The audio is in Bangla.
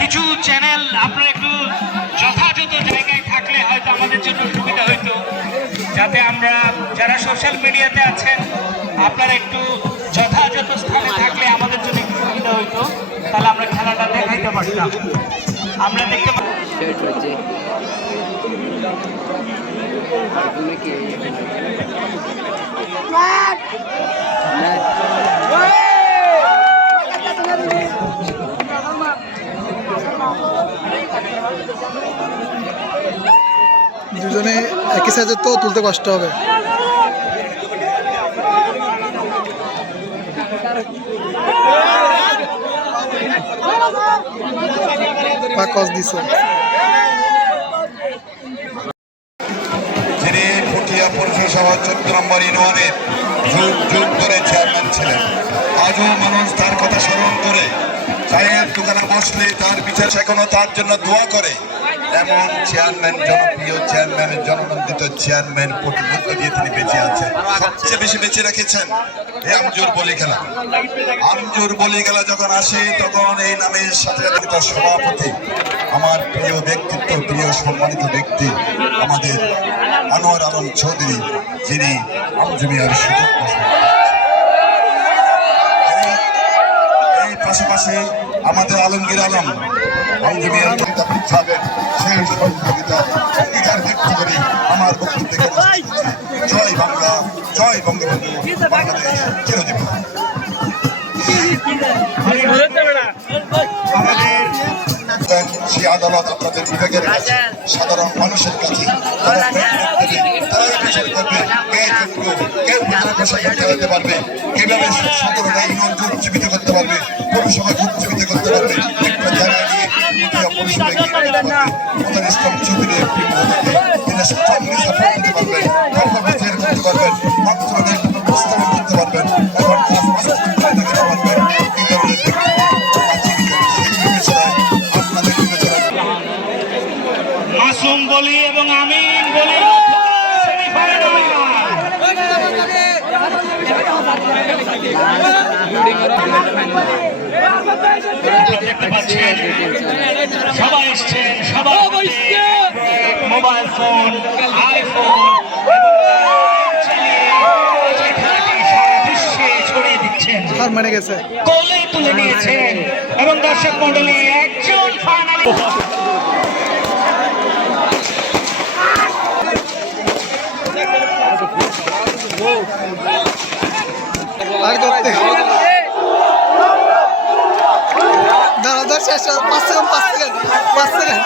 কিছু চ্যানেল আপনারা একটু যথাযথ জায়গায় থাকলে হয়তো আমাদের জন্য সুবিধা হইতো, যাতে আমরা যারা সোশ্যাল মিডিয়াতে আছেন আপনারা একটু যথাযথ স্থানে থাকলে আমাদের জন্য একটু সুবিধা হইতো, তাহলে আমরা খেলাটা দেখাইতে পারতাম। আমরা দেখতে দুজনে একই সাইজে তো তুলতে কষ্ট হবে। পাকস দিছে যিনি পুঠিয়া পৌরসভা 14 নম্বর ইউনিয়নের যুগ যুগ ধরে চেয়ারম্যান ছিলেন। আজও মানুষ তার কথা স্মরণ করে চায়ের দোকানে বসলে তার বিচার এখনো তার জন্য দোয়া করে। এমন চেয়ারম্যান, জনপ্রিয় চেয়ারম্যানের জননন্দিত চেয়ারম্যান প্রতিমূর্তি দিয়ে তিনি বেঁচে আছেন। সবচেয়ে বেশি বেঁচে রেখেছেন এই আমজোর বলি খেলা। আমজোর বলি খেলা যখন আসে তখন এই নামের সাথে তার সভাপতি, আমার প্রিয় ব্যক্তিত্ব, প্রিয় সম্মানিত ব্যক্তি আমাদের আনোয়ার আলম চৌধুরী, যিনি আমজমিয়ার সুযোগ এই পাশাপাশি আমাদের আলমগীর আলম আমজমিয়ার সেই সহযোগিতা অঙ্গীকার ব্যক্ত করে আমার বক্তব্য থেকে জয় বাংলা, জয় বঙ্গবন্ধু, বাংলাদেশ চিরজীবন। সেই আদালত আপনাদের বিভাগের কাছে, সাধারণ মানুষের কাছে তারাই বিচার করবে কে যোগ্য, কে চালাতে পারবে, কিভাবে সতেরো ইউনিয়নকে উজ্জীবিত করতে পারবে, পৌরসভাকে উজ্জীবিত করতে পারবে। একটা জায়গা নিয়ে পৌরসভায় ইসলাম চৌধুরী দিতে পারবেন, তারপর বিচার করতে পারবেন, মন্ত্রণালয়ের উপস্থাপন করতে পারবেন, এখন দেখাতে পারবেন। এই ধরনের মাসুম বলি এবং আমিন বলি দেখতে পাচ্ছেন সবাই এসছেন, সবাই মোবাইল ফোন, আইফোন সারা বিশ্বে ছড়িয়ে দিচ্ছেন, মানে গেছে কোলে তুলে নিয়েছেন এবং দর্শক মন্ডলী একজন ফাইনালি দাঁড়া 5 সেকেন্ড